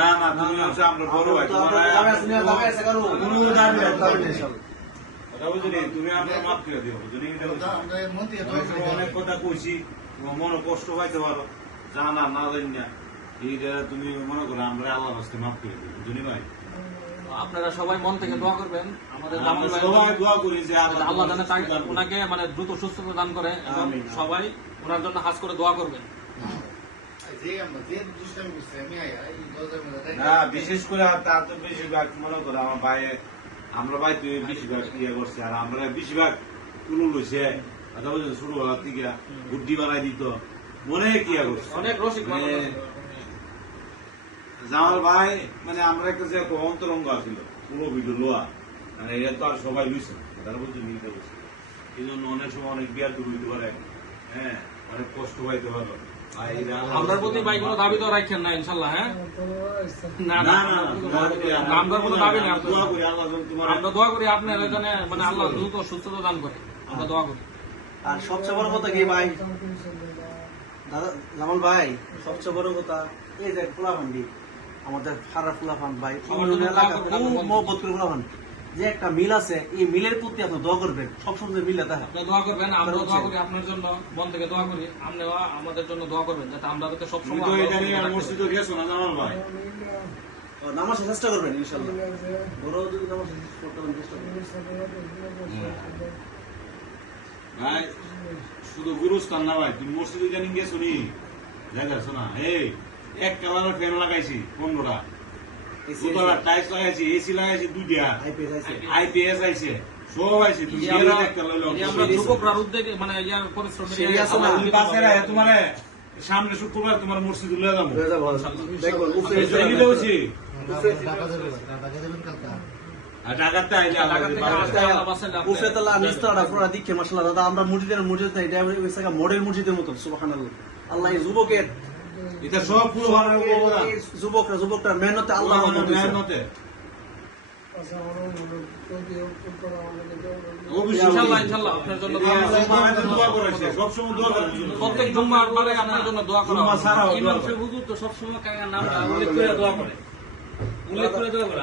না না তুমি হচ্ছে আমরা বড় ভাই তোমার দাবি বুঝলি তুমি আমরা মাফ করে দিও বুঝলি অনেক কথা কইছি মনে কষ্ট পাইতে পারো। জানা না জানি না। এইটা তুমি মনে করো আমরা আল্লাহর হস্তে মাফ করে বুঝলি ভাই? আপনারা সবাই মন থেকে দোয়া করবেন। আমাদের সবাই দোয়া করি যে আল্লাহ আল্লাহ জানে ওনাকে মানে দ্রুত সুস্থতা দান করে এবং সবাই ওনার জন্য হাজ করে দোয়া করবেন। না বিশেষ করে আর তার তো বেশিরভাগ মনে করো আমার ভাই আমরা ভাই তুই বেশিরভাগ ইয়ে করছে আর আমরা বেশিরভাগ তুলো লইছে বলছে ছোটবেলা থেকে বুদ্ধি বানাই দিত। মনে কি করছে? অনেক রসিক মানে আছে। জামাল ভাই মানে আমরা একটা যে একটা অন্তরঙ্গ আছিল পুরো ভিডিও লোয়া। মানে এটা তো আর সবাই লুইছে তার বলছে মিলতে বলছে এই জন্য অনেক সময় অনেক বিয়ার দূর হইতে পারে। হ্যাঁ অনেক কষ্ট পাইতে পারো আল্লাহর আপনার প্রতি ভাই কোনো দাবি তো রাখেন না ইনশাল্লাহ হ্যাঁ? না না আমরা কোনো দাবি নেই আমরা দোয়া করি আপনার এখানে মানে আল্লাহ দ্রুত সুস্থতা দান করে। আমরা দোয়া করি। আর সবচেয়ে বড় কথা কি ভাই? দাদা জামাল ভাই সবচেয়ে বড় কথা এই যে ফুলাফান্ডি আমাদের সারা ফুলাফান ভাই সবার এলাকা খুব মহব্বত করে ফুলাফান যে একটা মিল আছে এই মিলের প্রতি আপনি দোয়া করবেন। সবসময় মিলে থাকে দোয়া করবেন আমরা দোয়া করি আপনার জন্য মন থেকে দোয়া করি আপনিও আমাদের জন্য দোয়া করবেন যাতে আমরা যাতে সবসময় তো এটা নিয়ে মসজিদে গেছো না জামাল ভাই? নামাজের চেষ্টা করবেন ইনশাল্লাহ বড় যদি নামাজ করতে চেষ্টা করবেন। ভাই শুধু গুরুস্থান না ভাই তুমি মসজিদে জানি গেছো না এই এক কালারের ফ্যান লাগাইছি পনেরোটা দুতলা টাইলস লাগাইছি এসি লাগাইছি দুইটা। আইপিএস আইছে সব আইছে তুমি এই যে গেলে আমরা- দেখতে লইলো এই যে আমরা যুবকরা উদ্যোগে মানে ইয়ার পরিশ্রম তোমার সামনে শুক্রবার তোমার মসজিদ লয়ে যাব। হয়ে। আইলে আমরা মসজিদের মসজিদ মডেল মসজিদের মতো সুবহানাল্লাহ। আল্লাহ যুবকের এটা সব পুরো অবদান। যুবকরা যুবকরা মেহনতে আল্লাহ। মেহনতে। প্রত্যেক জুম্মার পরে আপনার জন্য দোয়া করা জুম্মা হয়। ছাড়াও দোয়া ইমাম করে। সাহেব হুজুর তো সবসময় নামটা উল্লেখ করে দোয়া করে উল্লেখ করে দোয়া করে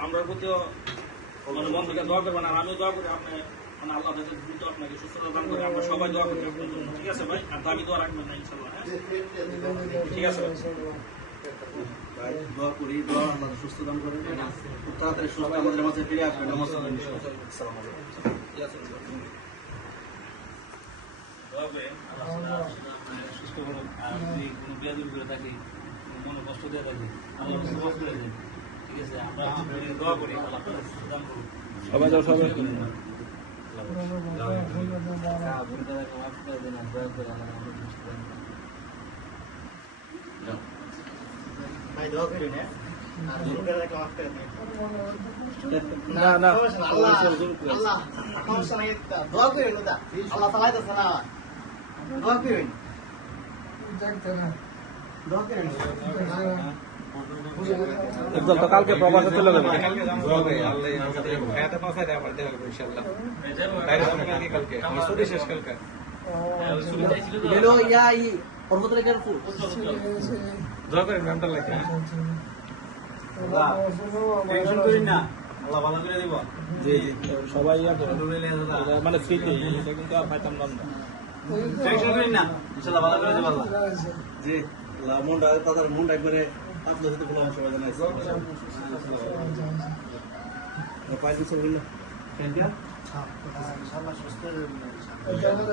আমরা- প্রতিও মানে মন থেকে দোয়া করবেন আর আমিও দোয়া করি আপনি মানে আল্লাহ যাতে দ্রুত আপনাকে সুস্থতা দান করে আমরা সবাই দোয়া করি আপনার জন্য ঠিক আছে ভাই আর দাবি দোয়া রাখবেন না ইনশাল্লাহ হ্যাঁ ঠিক আছে ভাই। দোয়া করি, দোয়া আল্লাহ সুস্থ দান করেন। খুব তাড়াতাড়ি সুস্থ আমাদের মাঝে ফিরে আসবেন, আলাইকুম। ঠিক আছে দোয়া করেন সুস্থ করুন আর যদি কোনো বিয়াদুল করে থাকি মনে কষ্ট দিয়ে থাকি আল্লাহ আপনাকে করে দেন ঠিক আছে আমরা দোয়া করি আল্লাহ সবাই যাও সবাই হ্যাঁ না, না, আল্লাহ আল্লাহ দোয়া করেন আল্লাহ তাআলা না দোয়া করেন দোয়া করেন একদম তো কালকে প্রবাসে চলে যাবে। ইয়া জি সবাই মানে স্মৃতি কিন্তু আর পাইতাম না আমরা। ইনশাআল্লাহ ভালো করে দেব জি, আল্লাহ মনটা তাদের মনটা একবারে আপনার সাথে কোনো সবাই জানাইছে। পাঁচ বছর হইল ইনশাআল্লাহ সুস্থ যাবেন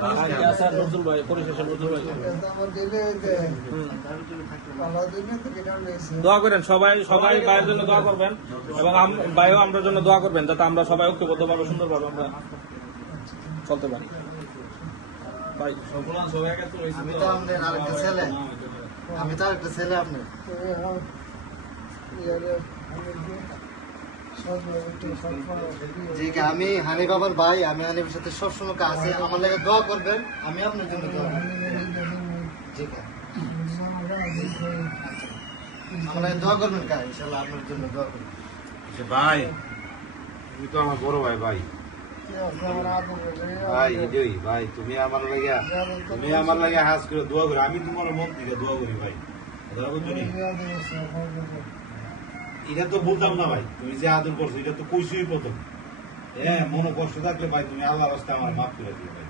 আর স্যার নজরুল ভাই পরিশেষে নজরুল ভাই। দোয়া করেন সবাই সবাই ভাইয়ের জন্য দোয়া করবেন এবং ভাইও আমরা জন্য দোয়া করবেন যাতে আমরা সবাই ঐক্যবদ্ধভাবে সুন্দরভাবে আমরা চলতে পারি। ভাই আমি তো আমাদের আরেকটা ছেলে। আমি তো আরেকটা ছেলে আপনার। জি আমি হানি বাবার ভাই, আমি হানিফের সাথে সবসময় কাছে আমার লাগে দোয়া করবেন, আমি আপনার জন্য দোয়া লাগে করবেন আপনার জন্য দোয়া করব যে ভাই, তুমি তো আমার বড় ভাই ভাই। তুমি আমার করে আমি তোমার মন থেকে করি, ভাই? এটা তো বলতাম না, ভাই। তুমি যে করছ, এটা তো হ্যাঁ মনে কষ্ট থাকলে, ভাই, তুমি আল্লাহ রাস্তায় আমার মাফ করে দিও, ভাই।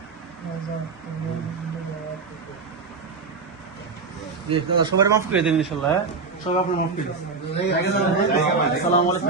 দাদা সবাই মাফ করে দেন ইনশাল্লাহ হ্যাঁ? সবাই আপনার মাফ করে আসসালামু আলাইকুম